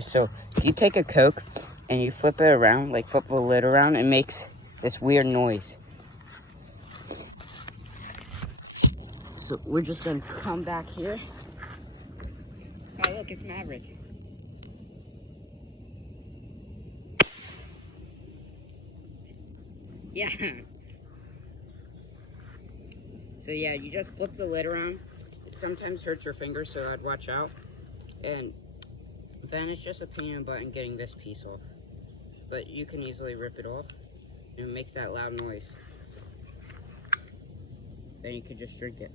So if you take a Coke and you flip it around, like flip the lid around, it makes this weird noise. So we're just gonna come back here. Oh look, it's Maverick. Yeah. So yeah, you just flip the lid around. It sometimes hurts your fingers, so I'd watch out. And then it's just a pain in the butt in getting this piece off. But you can easily rip it off. And it makes that loud noise. Then you can just drink it.